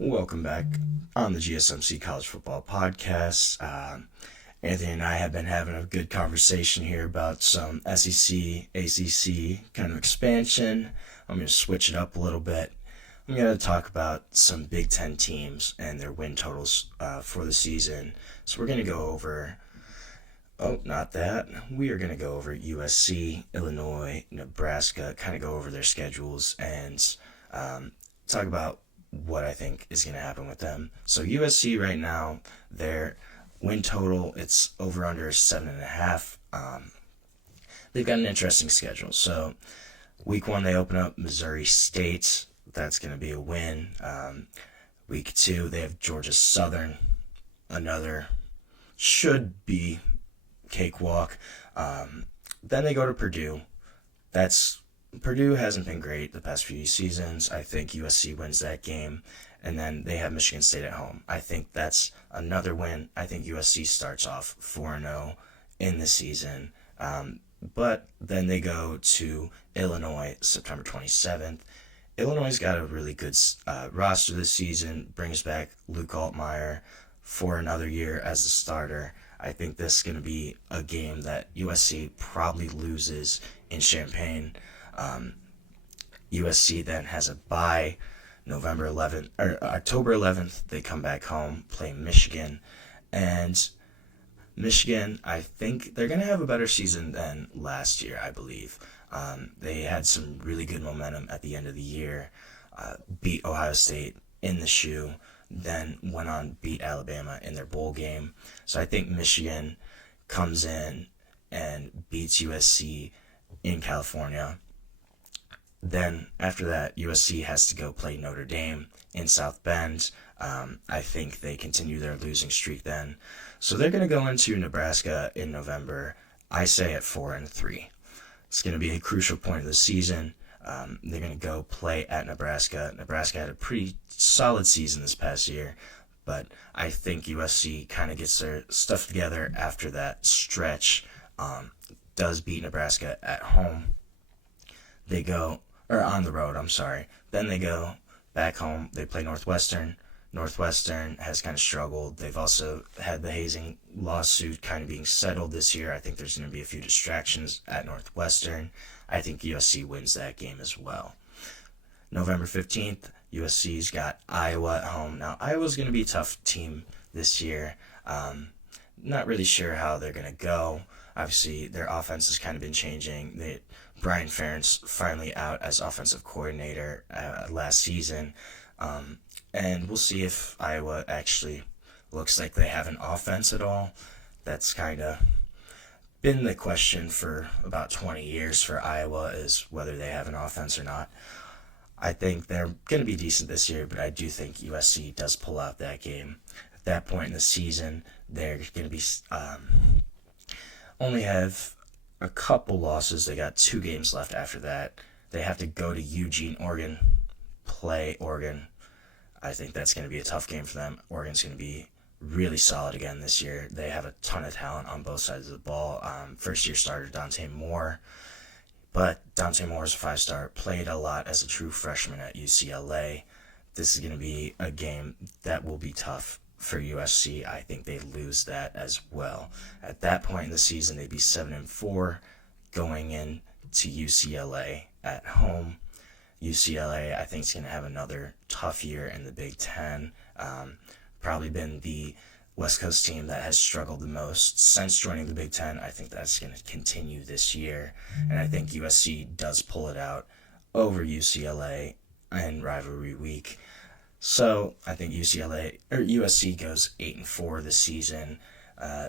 Welcome back on the GSMC College Football Podcast. Anthony and I have been having a good conversation here about some SEC, ACC kind of expansion. I'm going to switch it up a little bit. I'm going to talk about some Big Ten teams and their win totals for the season. So we're going to go over, not that. We are going to go over USC, Illinois, Nebraska, kind of go over their schedules and talk about what I think is going to happen with them. So USC right now, their win total, it's over under 7.5. They've got an interesting schedule. So week 1, they open up Missouri State. That's going to be a win. Week 2, they have Georgia Southern. Another should be cakewalk. Then they go to Purdue. Purdue hasn't been great the past few seasons. I think USC wins that game. And then they have Michigan State at home. I think that's another win. I think USC starts off 4-0 in the season. But then they go to Illinois September 27th. Illinois' got a really good roster this season. Brings back Luke Altmaier for another year as the starter. I think this is going to be a game that USC probably loses in Champaign. USC then has a bye October 11th. They come back home, play Michigan, and Michigan, I think they're going to have a better season than last year, I believe. They had some really good momentum at the end of the year, beat Ohio State in the shoe, then went on beat Alabama in their bowl game. So I think Michigan comes in and beats USC in California. Then after that, USC has to go play Notre Dame in South Bend. I think they continue their losing streak then. So they're going to go into Nebraska in November, I say at 4-3. It's going to be a crucial point of the season. They're going to go play at Nebraska. Nebraska had a pretty solid season this past year, but I think USC kind of gets their stuff together after that stretch. Does beat Nebraska at home. They go, or on the road, I'm sorry. Then they go back home. They play Northwestern. Northwestern has kind of struggled. They've also had the hazing lawsuit kind of being settled this year. I think there's going to be a few distractions at Northwestern. I think USC wins that game as well. November 15th, USC's got Iowa at home. Now, Iowa's going to be a tough team this year. Not really sure how they're going to go. Obviously, their offense has kind of been changing. Brian Ferentz finally out as offensive coordinator last season. And we'll see if Iowa actually looks like they have an offense at all. That's kind of been the question for about 20 years for Iowa, is whether they have an offense or not. I think they're going to be decent this year, but I do think USC does pull out that game. At that point in the season, they're going to be only have a couple losses. They got 2 games left after that. They have to go to Eugene, Oregon, play Oregon. I think that's going to be a tough game for them. Oregon's going to be really solid again this year. They have a ton of talent on both sides of the ball. First-year starter Dante Moore. But Dante Moore is a 5-star, played a lot as a true freshman at UCLA. This is going to be a game that will be tough for USC. I think they lose that as well. At that point in the season, they'd be 7-4 going in to UCLA at home. UCLA, I think, is going to have another tough year in the Big Ten. Probably been the West Coast team that has struggled the most since joining the Big Ten. I think that's going to continue this year. And I think USC does pull it out over UCLA in rivalry week. So I think USC goes 8-4 this season.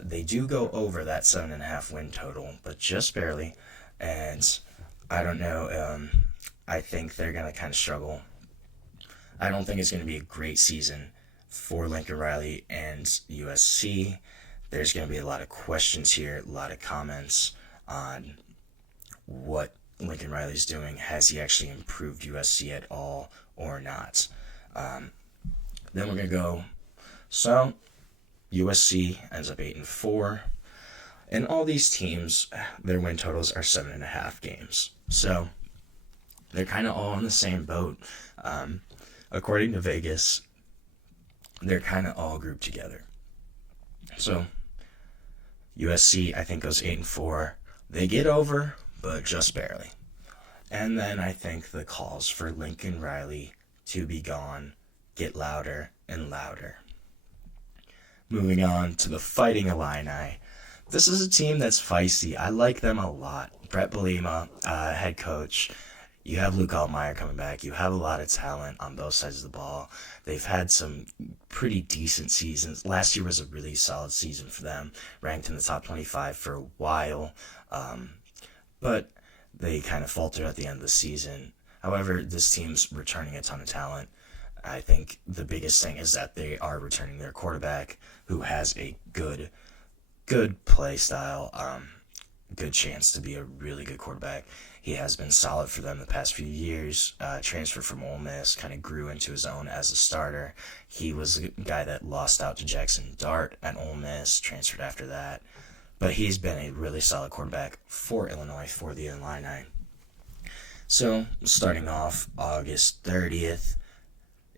They do go over that 7.5 win total, but just barely. And I don't know. I think they're going to kind of struggle. I don't think it's going to be a great season for Lincoln Riley and USC. There's going to be a lot of questions here, a lot of comments on what Lincoln Riley's doing. Has he actually improved USC at all or not? Then we're going to go. So USC ends up 8-4. And all these teams, their win totals are 7.5 games. So they're kind of all in the same boat. According to Vegas, they're kind of all grouped together. So USC, I think, goes 8-4. They get over, but just barely. And then I think the calls for Lincoln Riley to be gone get louder and louder. Moving on to the Fighting Illini. This is a team that's feisty. I like them a lot. Brett Bielema, head coach. You have Luke Altmaier coming back. You have a lot of talent on both sides of the ball. They've had some pretty decent seasons. Last year was a really solid season for them, ranked in the top 25 for a while. But they kind of faltered at the end of the season. However, this team's returning a ton of talent. I think the biggest thing is that they are returning their quarterback, who has a good play style, good chance to be a really good quarterback. He has been solid for them the past few years. Transferred from Ole Miss, kind of grew into his own as a starter. He was a guy that lost out to Jackson Dart at Ole Miss, transferred after that. But he's been a really solid quarterback for Illinois, for the Illini. So, starting off August 30th,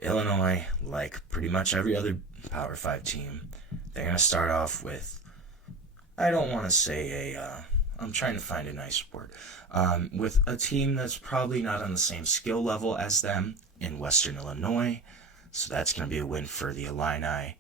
Illinois, like pretty much every other Power 5 team, they're going to start off with, I don't want to say I'm trying to find a nice word, with a team that's probably not on the same skill level as them in Western Illinois. So that's going to be a win for the Illini.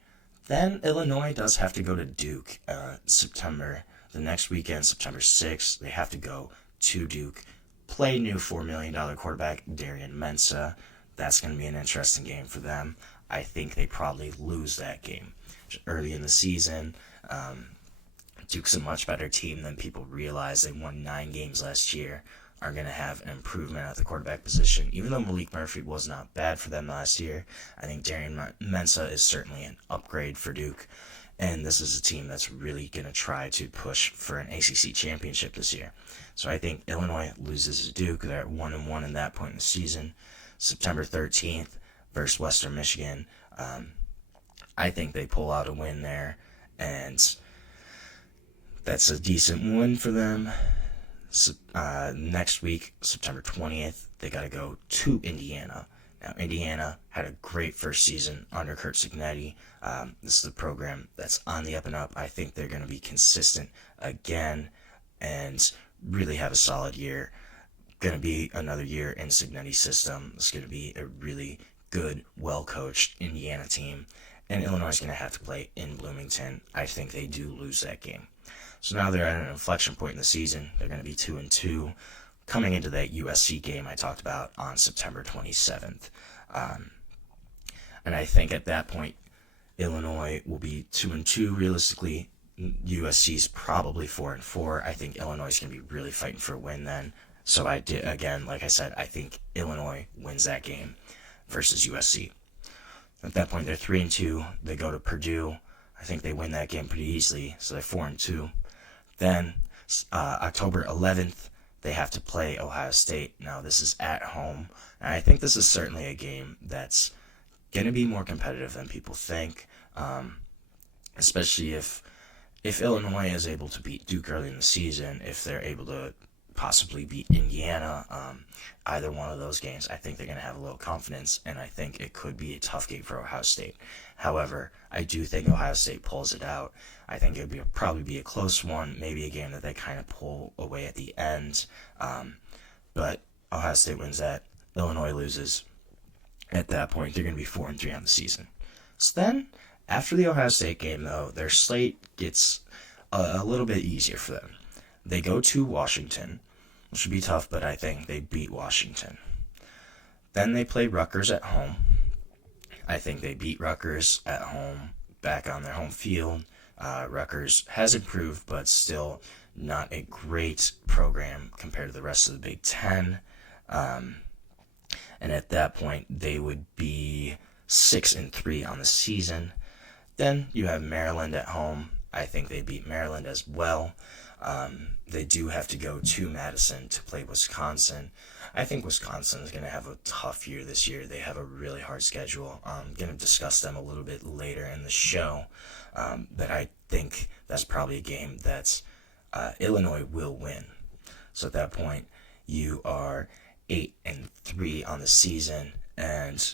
Then Illinois does have to go to Duke September. The next weekend, September 6th, they have to go to Duke, play new $4 million quarterback Darian Mensah. That's going to be an interesting game for them. I think they probably lose that game. Early in the season, Duke's a much better team than people realize. They won 9 games last year, are going to have an improvement at the quarterback position. Even though Malik Murphy was not bad for them last year, I think Darian Mensah is certainly an upgrade for Duke. And this is a team that's really going to try to push for an ACC championship this year. So I think Illinois loses to Duke. They're at 1-1 in that point in the season. September 13th versus Western Michigan. I think they pull out a win there, and that's a decent win for them. Next week, September 20th, they got to go to Indiana. Now, Indiana had a great first season under Curt Cignetti. This is a program that's on the up and up. I think they're going to be consistent again and really have a solid year. Going to be another year in Cignetti's system. It's going to be a really good, well-coached Indiana team. And Illinois is going to have to play in Bloomington. I think they do lose that game. So now they're at an inflection point in the season. They're going to be 2-2 coming into that USC game I talked about on September 27th. And I think at that point, Illinois will be 2-2 realistically. USC's probably 4-4. I think Illinois is going to be really fighting for a win then. So I did, again, like I said, I think Illinois wins that game versus USC. At that point, they're 3-2. They go to Purdue. I think they win that game pretty easily. So they're 4-2. Then October 11th, they have to play Ohio State. Now, this is at home. And I think this is certainly a game that's going to be more competitive than people think, especially if Illinois is able to beat Duke early in the season, if they're able to possibly beat Indiana, either one of those games, I think they're going to have a little confidence, and I think it could be a tough game for Ohio State. However, I do think Ohio State pulls it out. I think it would probably be a close one, maybe a game that they kind of pull away at the end, but Ohio State wins that. Illinois loses. At that point, they're going to be 4-3 on the season. So then, after the Ohio State game, though, their slate gets a little bit easier for them. They go to Washington, which would be tough, but I think they beat Washington. Then they play Rutgers at home. I think they beat Rutgers at home, back on their home field. Rutgers has improved, but still not a great program compared to the rest of the Big Ten. And at that point, they would be 6-3 on the season. Then you have Maryland at home. I think they beat Maryland as well. They do have to go to Madison to play Wisconsin. I think Wisconsin is going to have a tough year this year. They have a really hard schedule. I'm going to discuss them a little bit later in the show. But I think that's probably a game that Illinois will win. So at that point, you are 8-3 on the season, and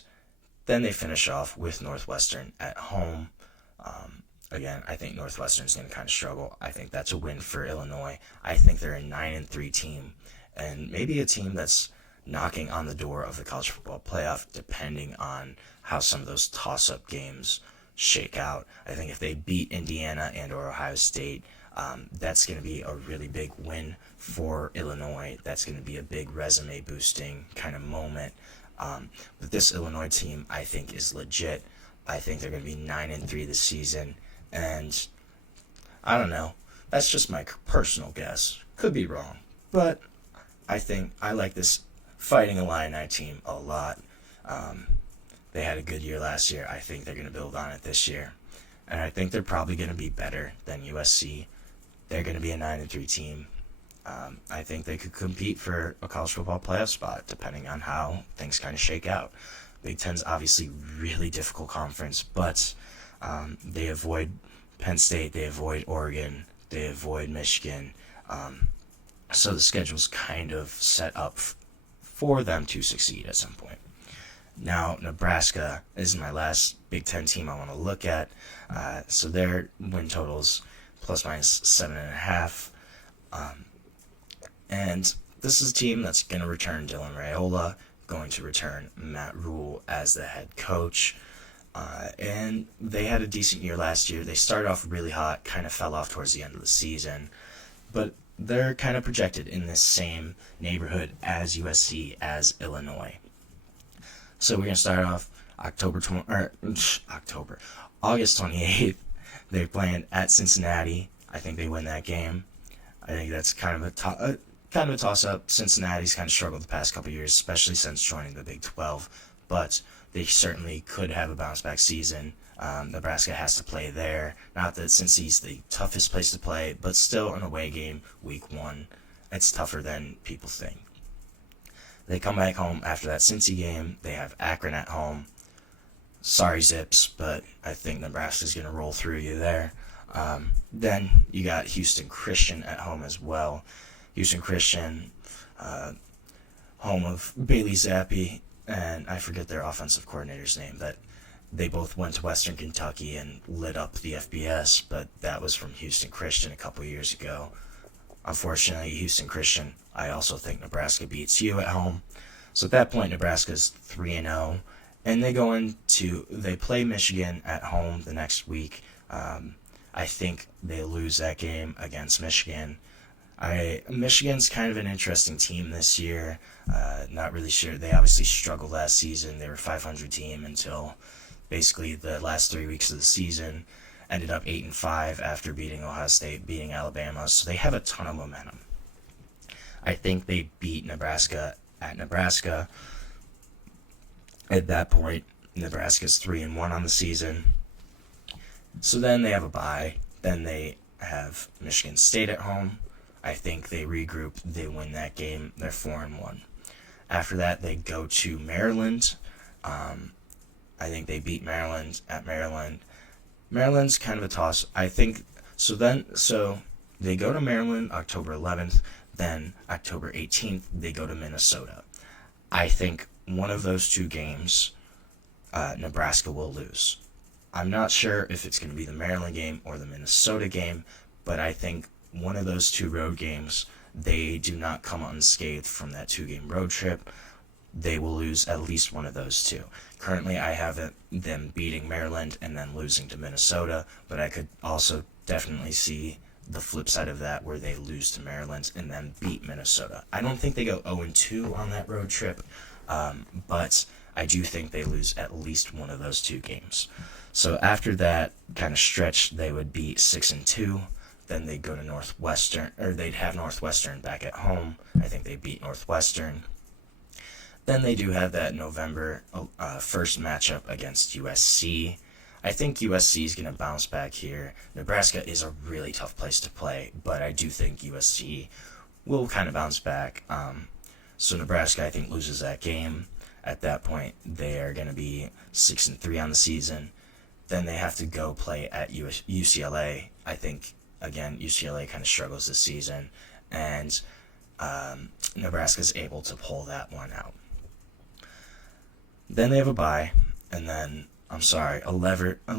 Then they finish off with Northwestern at home. Again, I think Northwestern's going to kind of struggle. I think that's a win for Illinois. I think they're a 9-3 team, and maybe a team that's knocking on the door of the college football playoff, depending on how some of those toss-up games shake out. I think if they beat Indiana and or Ohio State, that's going to be a really big win for Illinois. That's going to be a big resume-boosting kind of moment. But this Illinois team, I think, is legit. I think they're going to be 9-3 this season. And I don't know. That's just my personal guess. Could be wrong. But I think I like this Fighting Illini team a lot. They had a good year last year. I think they're going to build on it this year. And I think they're probably going to be better than USC. They're going to be a 9-3 team. I think they could compete for a college football playoff spot, depending on how things kind of shake out. Big Ten's obviously really difficult conference, but they avoid Penn State, they avoid Oregon, they avoid Michigan. So the schedule's kind of set up for them to succeed at some point. Now, Nebraska is my last Big Ten team I want to look at. So their win totals plus minus 7.5. And this is a team that's going to return Dylan Raiola, going to return Matt Rhule as the head coach. And they had a decent year last year. They started off really hot, kind of fell off towards the end of the season. But they're kind of projected in this same neighborhood as USC, as Illinois. So we're going to start off August 28th. They're playing at Cincinnati. I think they win that game. I think that's kind of a toss-up. Cincinnati's kind of struggled the past couple of years, especially since joining the Big 12. But they certainly could have a bounce-back season. Nebraska has to play there. Not that Cincy's the toughest place to play, but still an away game, week 1. It's tougher than people think. They come back home after that Cincy game. They have Akron at home. Sorry, Zips, but I think Nebraska's going to roll through you there. Then you got Houston Christian at home as well. Houston Christian, home of Bailey Zappi, and I forget their offensive coordinator's name, but they both went to Western Kentucky and lit up the FBS, but that was from Houston Christian a couple years ago. Unfortunately, Houston Christian, I also think Nebraska beats you at home. So at that point, Nebraska's 3-0, and they play Michigan at home the next week. I think they lose that game against Michigan. Michigan's kind of an interesting team this year. Not really sure. They obviously struggled last season. They were a 500 team until basically the last 3 weeks of the season. Ended up 8-5 after beating Ohio State, beating Alabama. So they have a ton of momentum. I think they beat Nebraska at Nebraska. At that point, Nebraska's 3-1 on the season. So then they have a bye. Then they have Michigan State at home. I think they regroup. They win that game. They're 4-1. After that, they go to Maryland. I think they beat Maryland at Maryland. Maryland's kind of a toss. I think so. So they go to Maryland October 11th. Then October 18th, they go to Minnesota. I think one of those two games, Nebraska will lose. I'm not sure if it's going to be the Maryland game or the Minnesota game, but I think one of those two road games, they do not come unscathed from that 2-game road trip. They will lose at least one of those two. Currently, I have them beating Maryland and then losing to Minnesota, but I could also definitely see the flip side of that where they lose to Maryland and then beat Minnesota. I don't think they go 0-2 on that road trip, but I do think they lose at least one of those two games. So after that kind of stretch, they would be 6-2. Then they'd go to Northwestern, or they'd have Northwestern back at home. I think they beat Northwestern. Then they do have that November 1st matchup against USC. I think USC is going to bounce back here. Nebraska is a really tough place to play, but I do think USC will kind of bounce back. So Nebraska, I think, loses that game. At that point, they are going to be 6-3 on the season. Then they have to go play at UCLA. I think, again, UCLA kind of struggles this season, and Nebraska's able to pull that one out. Then they have a bye, and then, I'm sorry, November, I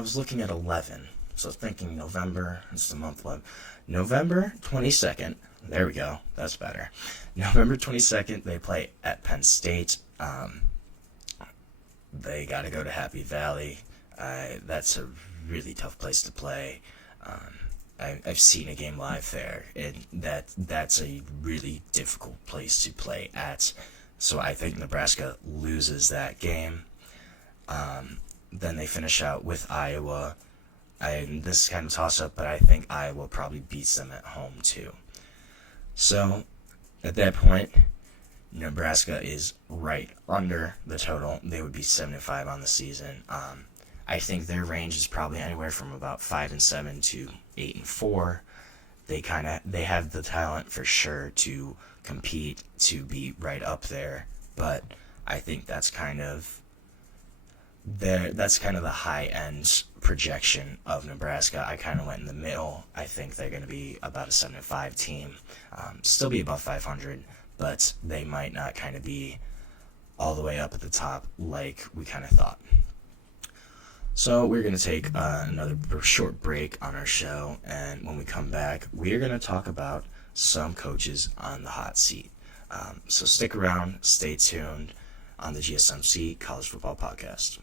was looking at 11, so thinking November, it's the month 11. November 22nd, there we go, that's better. November 22nd, they play at Penn State. They got to go to Happy Valley. That's a really tough place to play. I've seen a game live there, and that's a really difficult place to play at. So I think Nebraska loses that game. Then they finish out with Iowa. This is kind of a toss-up, but I think Iowa probably beats them at home too. So at that point, Nebraska is right under the total. They would be 7-5 on the season. I think their range is probably anywhere from about 5-7 to 8-4. They have the talent for sure to compete, to be right up there. But I think that's kind of the high end projection of Nebraska. I kind of went in the middle. I think they're going to be about a 7-5 team, still be above 500, but they might not kind of be all the way up at the top like we kind of thought. So we're going to take another short break on our show, and when we come back, we're going to talk about some coaches on the hot seat. So stick around, stay tuned on the GSMC College Football Podcast.